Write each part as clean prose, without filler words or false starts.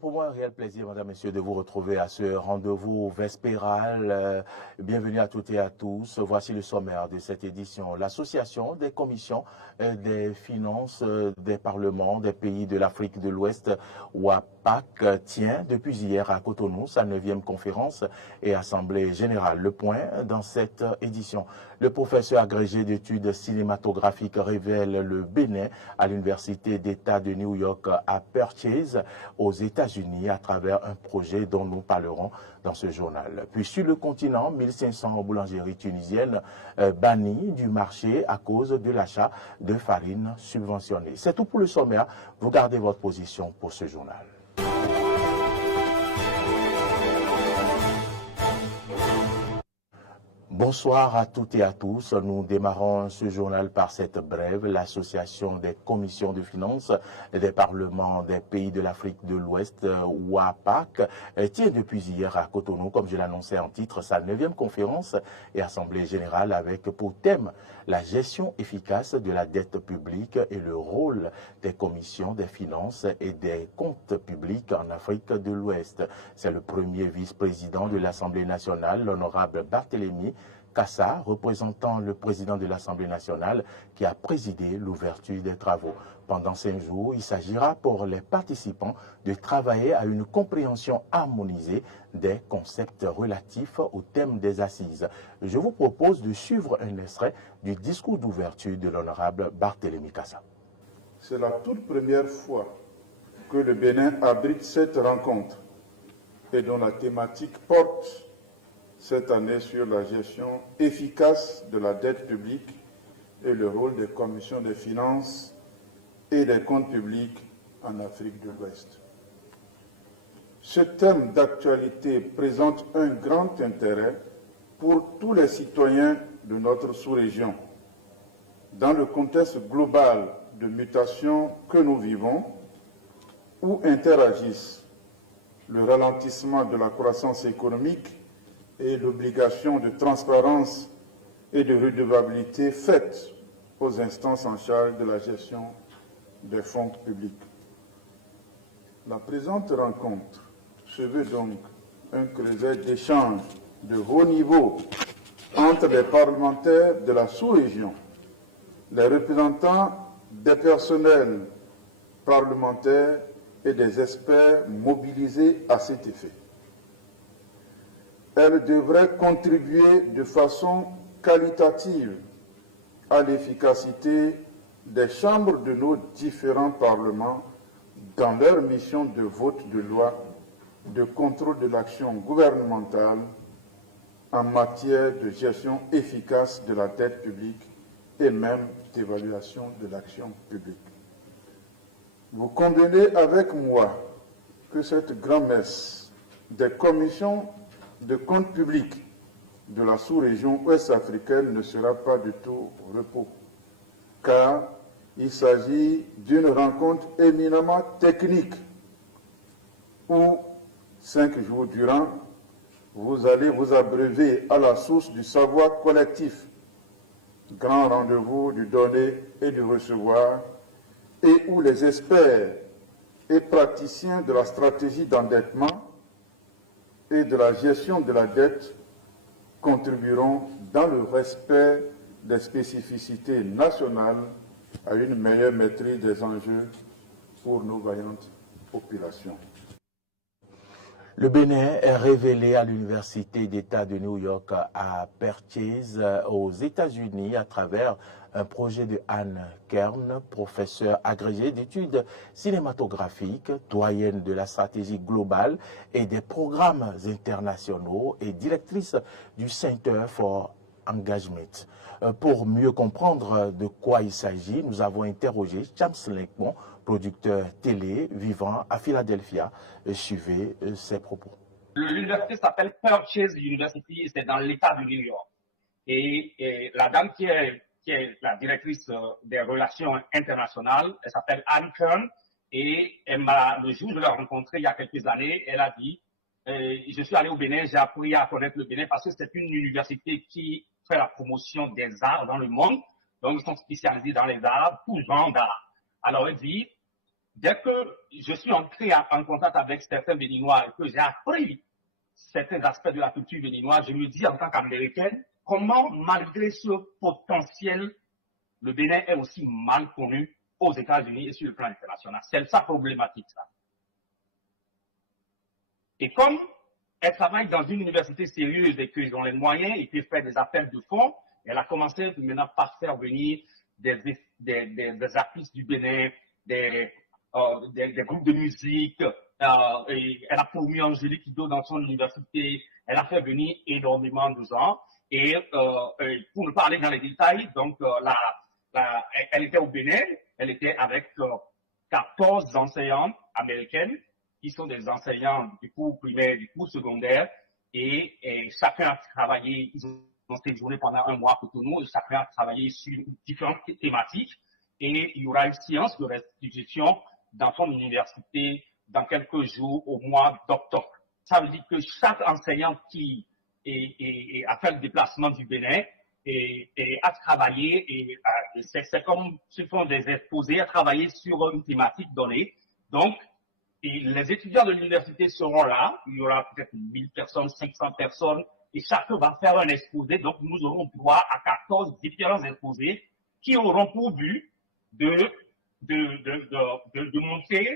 pour moi un réel plaisir, mesdames, messieurs, de vous retrouver à ce rendez-vous vespéral. Bienvenue à toutes et à tous. Voici le sommaire de cette édition. L'Association des commissions des finances des parlements des pays de l'Afrique de l'Ouest, WAPAC, tient depuis hier à Cotonou sa 9e conférence et assemblée générale. Le point dans cette édition. Le professeur agrégé d'études cinématographiques révèle le Bénin à l'Université d'État de New York à Purchase, aux États-Unis, à travers un projet dont nous parlerons dans ce journal. Puis sur le continent, 1500 boulangeries tunisiennes bannies du marché à cause de l'achat de farine subventionnée. C'est tout pour le sommaire. Vous gardez votre position pour ce journal. Bonsoir à toutes et à tous. Nous démarrons ce journal par cette brève. L'Association des commissions de finances des parlements des pays de l'Afrique de l'Ouest, WAPAC, tient depuis hier à Cotonou, comme je l'annonçais en titre, sa 9e conférence et assemblée générale avec pour thème la gestion efficace de la dette publique et le rôle des commissions des finances et des comptes publics en Afrique de l'Ouest. C'est le premier vice-président de l'Assemblée nationale, l'honorable Barthélémy Kassa, représentant le président de l'Assemblée nationale, qui a présidé l'ouverture des travaux. Pendant 5 jours, il s'agira pour les participants de travailler à une compréhension harmonisée des concepts relatifs au thème des assises. Je vous propose de suivre un extrait du discours d'ouverture de l'honorable Barthélémy Kassa. C'est la toute première fois que le Bénin abrite cette rencontre et dont la thématique porte cette année sur la gestion efficace de la dette publique et le rôle des commissions des finances et des comptes publics en Afrique de l'Ouest. Ce thème d'actualité présente un grand intérêt pour tous les citoyens de notre sous-région. Dans le contexte global de mutation que nous vivons, où interagissent le ralentissement de la croissance économique et l'obligation de transparence et de redevabilité faite aux instances en charge de la gestion des fonds publics. La présente rencontre se veut donc un creuset d'échanges de haut niveau entre les parlementaires de la sous-région, les représentants des personnels parlementaires et des experts mobilisés à cet effet. Elle devrait contribuer de façon qualitative à l'efficacité des chambres de nos différents parlements dans leur mission de vote de loi, de contrôle de l'action gouvernementale en matière de gestion efficace de la dette publique et même d'évaluation de l'action publique. Vous convenez avec moi que cette grand-messe des commissions de comptes publics de la sous-région ouest-africaine ne sera pas du tout repos, car il s'agit d'une rencontre éminemment technique où 5 jours durant, vous allez vous abreuver à la source du savoir collectif, grand rendez-vous du donner et du recevoir, et où les experts et praticiens de la stratégie d'endettement et de la gestion de la dette contribueront dans le respect des spécificités nationales à une meilleure maîtrise des enjeux pour nos vaillantes populations. Le Bénin est révélé à l'Université d'État de New York à Purchase, aux États-Unis, à travers un projet de Anne Kern, professeure agrégée d'études cinématographiques, doyenne de la stratégie globale et des programmes internationaux et directrice du Center for Engagement. Pour mieux comprendre de quoi il s'agit, nous avons interrogé James Linkmon, producteur télé vivant à Philadelphia. Suivez ses propos. L'université s'appelle Purchase University, c'est dans l'État de New York. Et la dame qui est la directrice des relations internationales, elle s'appelle Anne Kern. Et le jour où je l'ai rencontrée il y a quelques années, elle a dit je suis allé au Bénin, j'ai appris à connaître le Bénin parce que c'est une université qui fait la promotion des arts dans le monde. Donc, ils sont spécialisés dans les arts, tout genre d'art. Alors, elle dit, dès que je suis entré en contact avec certains Béninois et que j'ai appris certains aspects de la culture béninoise, je me dis en tant qu'Américaine, comment malgré ce potentiel, le Bénin est aussi mal connu aux États-Unis et sur le plan international. C'est sa problématique, ça. Et comme elle travaille dans une université sérieuse et qu'ils ont les moyens et qu'ils font des appels de fonds, elle a commencé maintenant par faire venir des artistes du Bénin, des groupes de musique. Et elle a promu Angélique Kidjo dans son université. Elle a fait venir énormément de gens. Et pour ne pas aller dans les détails, donc elle était au Bénin, elle était avec 14 enseignantes américaines qui sont des enseignants du cours primaire, du cours secondaire, et chacun a travaillé, ils ont séjourné pendant un mois pour tout nous, et chacun a travaillé sur différentes thématiques, et il y aura une séance de restitution dans son université dans quelques jours au mois d'octobre. Ça veut dire que chaque enseignant qui a fait le déplacement du Bénin et a travaillé, et c'est comme ce sont des exposés, à travailler sur une thématique donnée. Donc, et les étudiants de l'université seront là, il y aura peut-être 1000 personnes, 500 personnes, et chacun va faire un exposé. Donc, nous aurons droit à 14 différents exposés qui auront pour but de montrer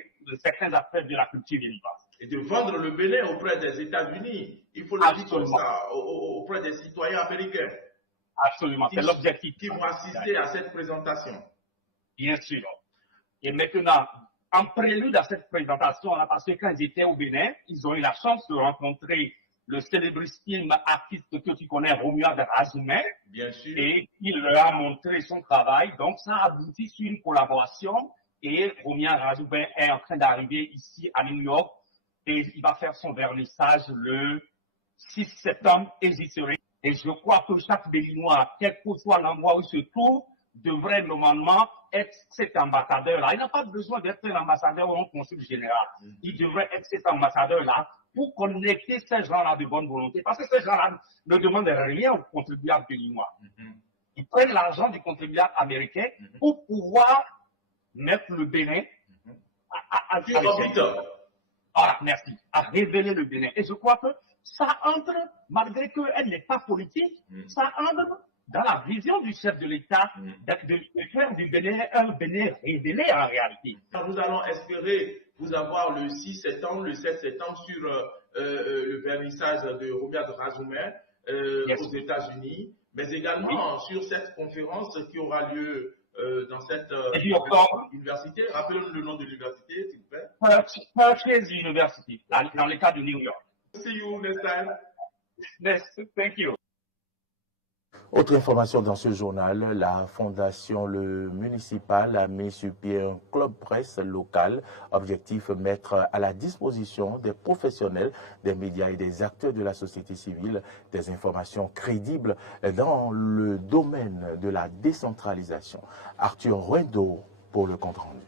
certains aspects de la culture béninoise. Et de vendre le Bénin auprès des États-Unis, il faut le dire comme ça, auprès des citoyens américains. Absolument, c'est l'objectif. Qui vont assister à cette présentation. Bien sûr. Et maintenant, en prélude à cette présentation, parce que quand ils étaient au Bénin, ils ont eu la chance de rencontrer le célébrissime artiste que tu connais, Romuald Razoumen. Bien sûr. Et il leur a montré son travail. Donc, ça a abouti sur une collaboration. Et Romuald Razoumen est en train d'arriver ici à New York. Et il va faire son vernissage le 6 septembre. Et j'y serai. Et je crois que chaque Béninois, quel que soit l'endroit où il se trouve, devrait normalement être cet ambassadeur-là. Il n'a pas besoin d'être un ambassadeur ou un consul général. Il devrait être cet ambassadeur-là pour connecter ces gens-là de bonne volonté. Parce que ces gens-là ne demandent rien aux contribuables béninois. Ils prennent l'argent du contribuable américain pour pouvoir mettre le Bénin à merci, à révéler le Bénin. Et je crois que ça entre, malgré qu'elle n'est pas politique, ça entre dans la vision du chef de l'État de faire du Bénin un Bénin révélé en réalité. Nous allons espérer vous avoir le 6 septembre, le 7 septembre sur le vernissage de Romuald Razoumen aux États-Unis, mais également sur cette conférence qui aura lieu dans cette université. Rappelez-nous le nom de l'université, s'il vous plaît. Purchase University, dans l'État de New York. See you next time. Yes, thank you. Autre information dans ce journal, la fondation Le Municipal a mis sur pied un club presse local. Objectif, mettre à la disposition des professionnels, des médias et des acteurs de la société civile des informations crédibles dans le domaine de la décentralisation. Arthur Ruendo pour le compte rendu.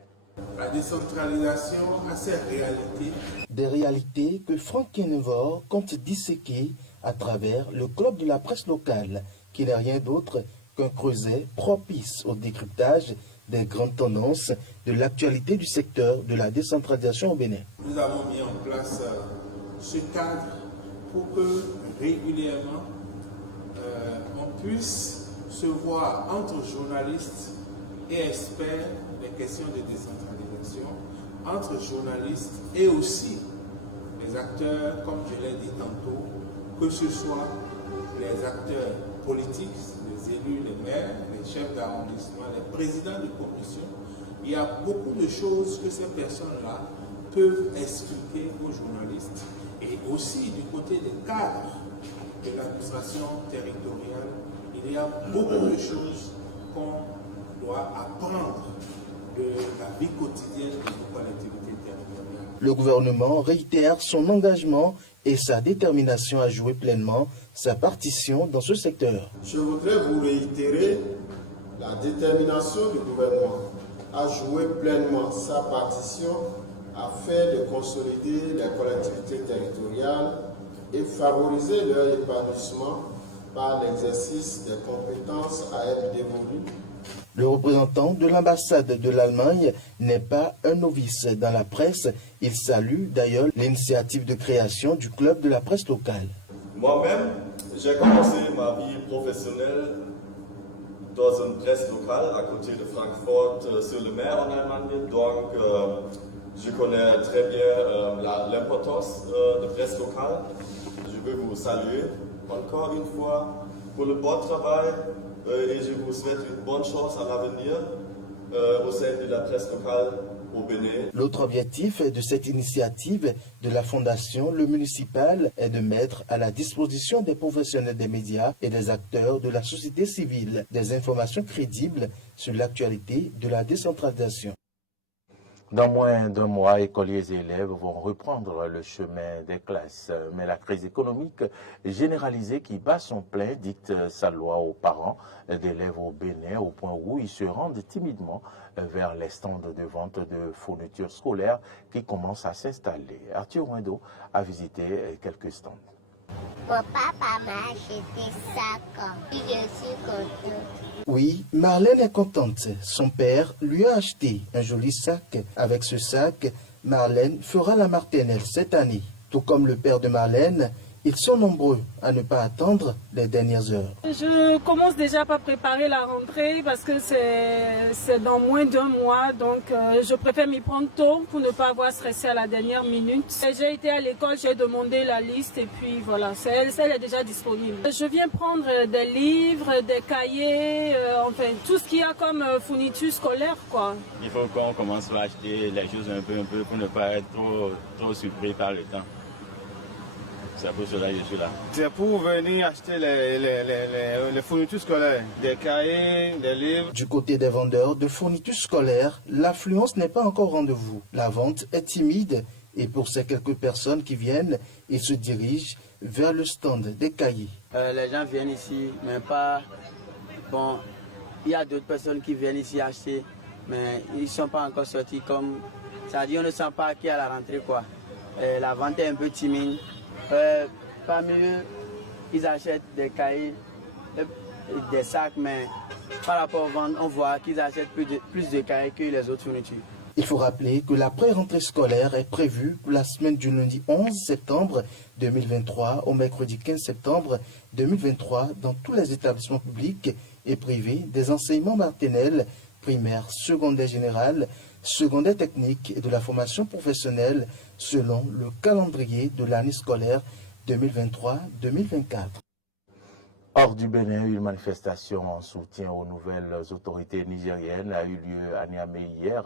La décentralisation a ses réalités. Des réalités que Franck Kenevor compte disséquer à travers le club de la presse locale, qui n'est rien d'autre qu'un creuset propice au décryptage des grandes tendances de l'actualité du secteur de la décentralisation au Bénin. Nous avons mis en place ce cadre pour que régulièrement on puisse se voir entre journalistes et experts des questions de décentralisation, entre journalistes et aussi les acteurs, comme je l'ai dit tantôt, que ce soit les acteurs politiques, les élus, les maires, les chefs d'arrondissement, les présidents de commission. Il y a beaucoup de choses que ces personnes-là peuvent expliquer aux journalistes. Et aussi du côté des cadres de l'administration territoriale, il y a beaucoup de choses qu'on doit apprendre de la vie quotidienne de nos collectivités territoriales. Le gouvernement réitère son engagement et sa détermination à jouer pleinement sa partition dans ce secteur. Je voudrais vous réitérer la détermination du gouvernement à jouer pleinement sa partition afin de consolider les collectivités territoriales et favoriser leur épanouissement par l'exercice des compétences à être dévolues Le représentant de l'ambassade de l'Allemagne n'est pas un novice dans la presse. Il salue d'ailleurs l'initiative de création du club de la presse locale. Moi-même, j'ai commencé ma vie professionnelle dans une presse locale à côté de Francfort sur le Mer en Allemagne. Donc, je connais très bien l'importance de presse locale. Je veux vous saluer encore une fois pour le bon travail et je vous souhaite une bonne chance à l'avenir au sein de la presse locale au Bénin. L'autre objectif de cette initiative de la Fondation Le Municipal est de mettre à la disposition des professionnels des médias et des acteurs de la société civile des informations crédibles sur l'actualité de la décentralisation. Dans moins d'un mois, écoliers et élèves vont reprendre le chemin des classes. Mais la crise économique généralisée qui bat son plein dicte sa loi aux parents d'élèves au Bénin, au point où ils se rendent timidement vers les stands de vente de fournitures scolaires qui commencent à s'installer. Arthur Wendo a visité quelques stands. Papa m'a acheté ça, je suis contente. Oui, Marlène est contente. Son père lui a acheté un joli sac. Avec ce sac, Marlène fera la maternelle cette année. Tout comme le père de Marlène, ils sont nombreux à ne pas attendre les dernières heures. Je commence déjà par préparer la rentrée parce que c'est dans moins d'un mois. Donc je préfère m'y prendre tôt pour ne pas avoir stressé à la dernière minute. J'ai été à l'école, j'ai demandé la liste et puis voilà, elle est déjà disponible. Je viens prendre des livres, des cahiers, enfin tout ce qu'il y a comme fourniture scolaire, quoi. Il faut qu'on commence à acheter les choses un peu pour ne pas être trop surpris par le temps. C'est pour cela que je suis là. C'est pour venir acheter les fournitures scolaires, des cahiers, des livres. Du côté des vendeurs de fournitures scolaires, l'affluence n'est pas encore au rendez-vous. La vente est timide et pour ces quelques personnes qui viennent, ils se dirigent vers le stand des cahiers. Les gens viennent ici, mais pas... Bon, il y a d'autres personnes qui viennent ici acheter, mais ils ne sont pas encore sortis comme... C'est-à-dire on ne sent pas qui est à la rentrée, quoi. La vente est un peu timide. Parmi eux, ils achètent des cahiers, des sacs, mais par rapport aux ventes, on voit qu'ils achètent plus de cahiers que les autres fournitures. Il faut rappeler que la pré-rentrée scolaire est prévue pour la semaine du lundi 11 septembre 2023 au mercredi 15 septembre 2023 dans tous les établissements publics et privés des enseignements maternels, primaires, secondaires générales, secondaires techniques et de la formation professionnelle selon le calendrier de l'année scolaire 2023-2024. Hors du Bénin, une manifestation en soutien aux nouvelles autorités nigériennes a eu lieu à Niamey hier,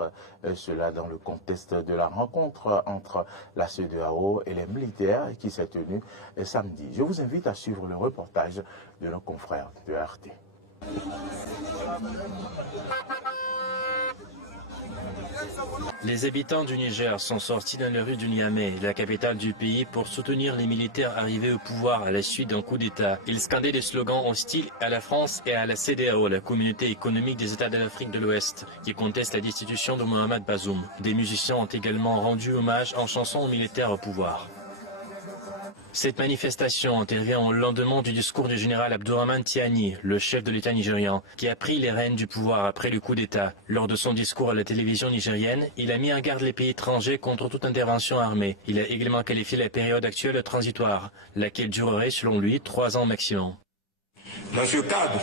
cela dans le contexte de la rencontre entre la CEDEAO et les militaires qui s'est tenue samedi. Je vous invite à suivre le reportage de nos confrères de RT. Les habitants du Niger sont sortis dans les rues du Niamey, la capitale du pays, pour soutenir les militaires arrivés au pouvoir à la suite d'un coup d'État. Ils scandaient des slogans hostiles à la France et à la CEDEAO, la communauté économique des États de l'Afrique de l'Ouest, qui conteste la destitution de Mohamed Bazoum. Des musiciens ont également rendu hommage en chansons aux militaires au pouvoir. Cette manifestation intervient au lendemain du discours du général Abdourahmane Tiani, le chef de l'État nigérian, qui a pris les rênes du pouvoir après le coup d'État. Lors de son discours à la télévision nigérienne, il a mis en garde les pays étrangers contre toute intervention armée. Il a également qualifié la période actuelle transitoire, laquelle durerait selon lui 3 ans maximum. Dans ce cadre,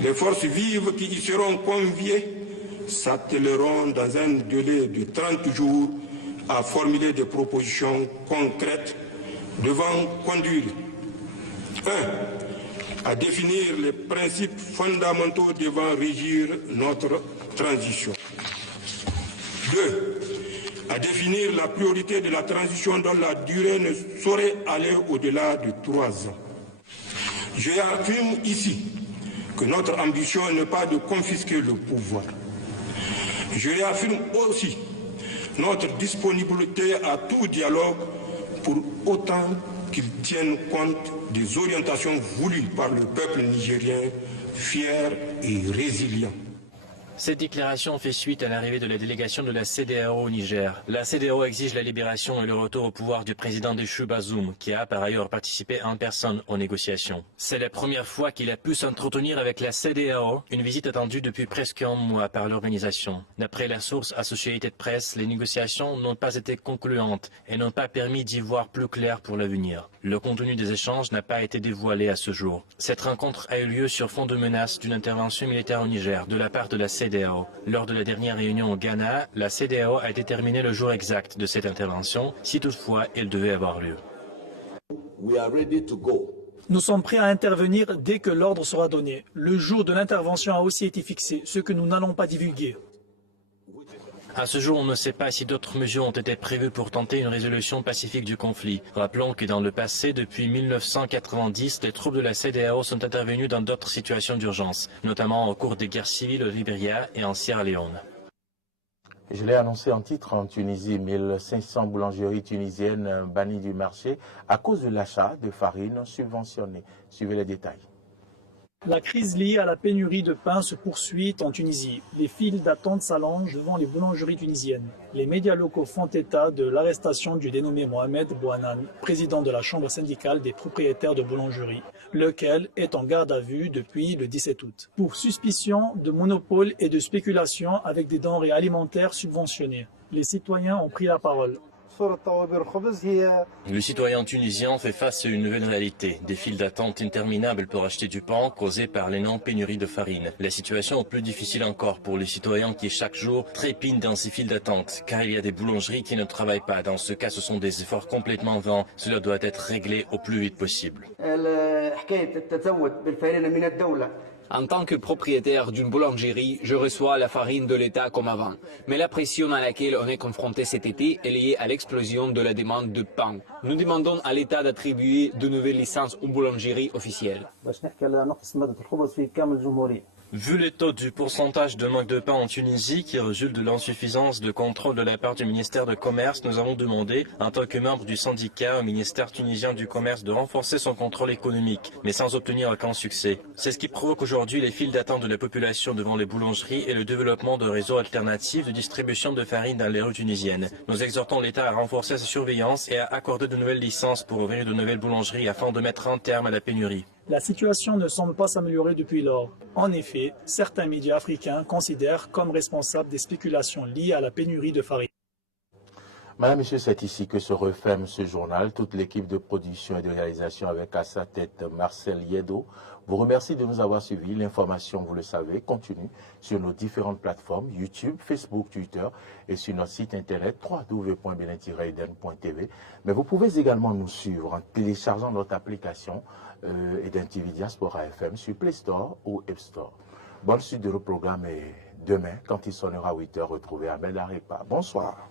les forces vives qui y seront conviées s'attelleront dans un délai de 30 jours à formuler des propositions concrètes devant conduire 1. À définir les principes fondamentaux devant régir notre transition. 2. À définir la priorité de la transition dont la durée ne saurait aller au-delà de 3 ans. Je affirme ici que notre ambition n'est pas de confisquer le pouvoir. Je réaffirme aussi notre disponibilité à tout dialogue pour autant qu'il tienne compte des orientations voulues par le peuple nigérien, fier et résilient. Cette déclaration fait suite à l'arrivée de la délégation de la CEDEAO au Niger. La CEDEAO exige la libération et le retour au pouvoir du président déchu Bazoum, qui a par ailleurs participé en personne aux négociations. C'est la première fois qu'il a pu s'entretenir avec la CEDEAO, une visite attendue depuis presque un mois par l'organisation. D'après la source Associated Press, les négociations n'ont pas été concluantes et n'ont pas permis d'y voir plus clair pour l'avenir. Le contenu des échanges n'a pas été dévoilé à ce jour. Cette rencontre a eu lieu sur fond de menace d'une intervention militaire au Niger de la part de la CEDEAO. Lors de la dernière réunion au Ghana, la CEDEAO a déterminé le jour exact de cette intervention, si toutefois elle devait avoir lieu. Nous sommes prêts à intervenir dès que l'ordre sera donné. Le jour de l'intervention a aussi été fixé, ce que nous n'allons pas divulguer. À ce jour, on ne sait pas si d'autres mesures ont été prévues pour tenter une résolution pacifique du conflit. Rappelons que dans le passé, depuis 1990, les troupes de la CEDEAO sont intervenues dans d'autres situations d'urgence, notamment au cours des guerres civiles au Libéria et en Sierra Leone. Je l'ai annoncé en titre, en Tunisie, 1500 boulangeries tunisiennes bannies du marché à cause de l'achat de farine subventionnée. Suivez les détails. La crise liée à la pénurie de pain se poursuit en Tunisie. Les files d'attente s'allongent devant les boulangeries tunisiennes. Les médias locaux font état de l'arrestation du dénommé Mohamed Bouanan, président de la chambre syndicale des propriétaires de boulangeries, lequel est en garde à vue depuis le 17 août, pour suspicion de monopole et de spéculation avec des denrées alimentaires subventionnées. Les citoyens ont pris la parole. Le citoyen tunisien fait face à une nouvelle réalité, des files d'attente interminables pour acheter du pain causées par l'énorme pénurie de farine. La situation est plus difficile encore pour les citoyens qui chaque jour trépignent dans ces files d'attente, car il y a des boulangeries qui ne travaillent pas. Dans ce cas, ce sont des efforts complètement vains. Cela doit être réglé au plus vite possible. En tant que propriétaire d'une boulangerie, je reçois la farine de l'État comme avant. Mais la pression à laquelle on est confronté cet été est liée à l'explosion de la demande de pain. Nous demandons à l'État d'attribuer de nouvelles licences aux boulangeries officielles. Vu les taux du pourcentage de manque de pain en Tunisie qui résulte de l'insuffisance de contrôle de la part du ministère de Commerce, nous avons demandé, en tant que membre du syndicat, au ministère tunisien du Commerce de renforcer son contrôle économique, mais sans obtenir aucun succès. C'est ce qui provoque aujourd'hui les files d'attente de la population devant les boulangeries et le développement de réseaux alternatifs de distribution de farine dans les rues tunisiennes. Nous exhortons l'État à renforcer sa surveillance et à accorder de nouvelles licences pour ouvrir de nouvelles boulangeries afin de mettre un terme à la pénurie. La situation ne semble pas s'améliorer depuis lors. En effet, certains médias africains considèrent comme responsables des spéculations liées à la pénurie de farine. Madame, Monsieur, c'est ici que se referme ce journal. Toute l'équipe de production et de réalisation avec à sa tête Marcel Yedo vous remercie de nous avoir suivis. L'information, vous le savez, continue sur nos différentes plateformes YouTube, Facebook, Twitter et sur notre site internet www.benin-eden.tv. Mais vous pouvez également nous suivre en téléchargeant notre application Eden TV Diaspora FM sur Play Store ou App Store. Bonne suite de nos programmes et demain, quand il sonnera 8h, retrouvez Ahmed Arepa. Bonsoir.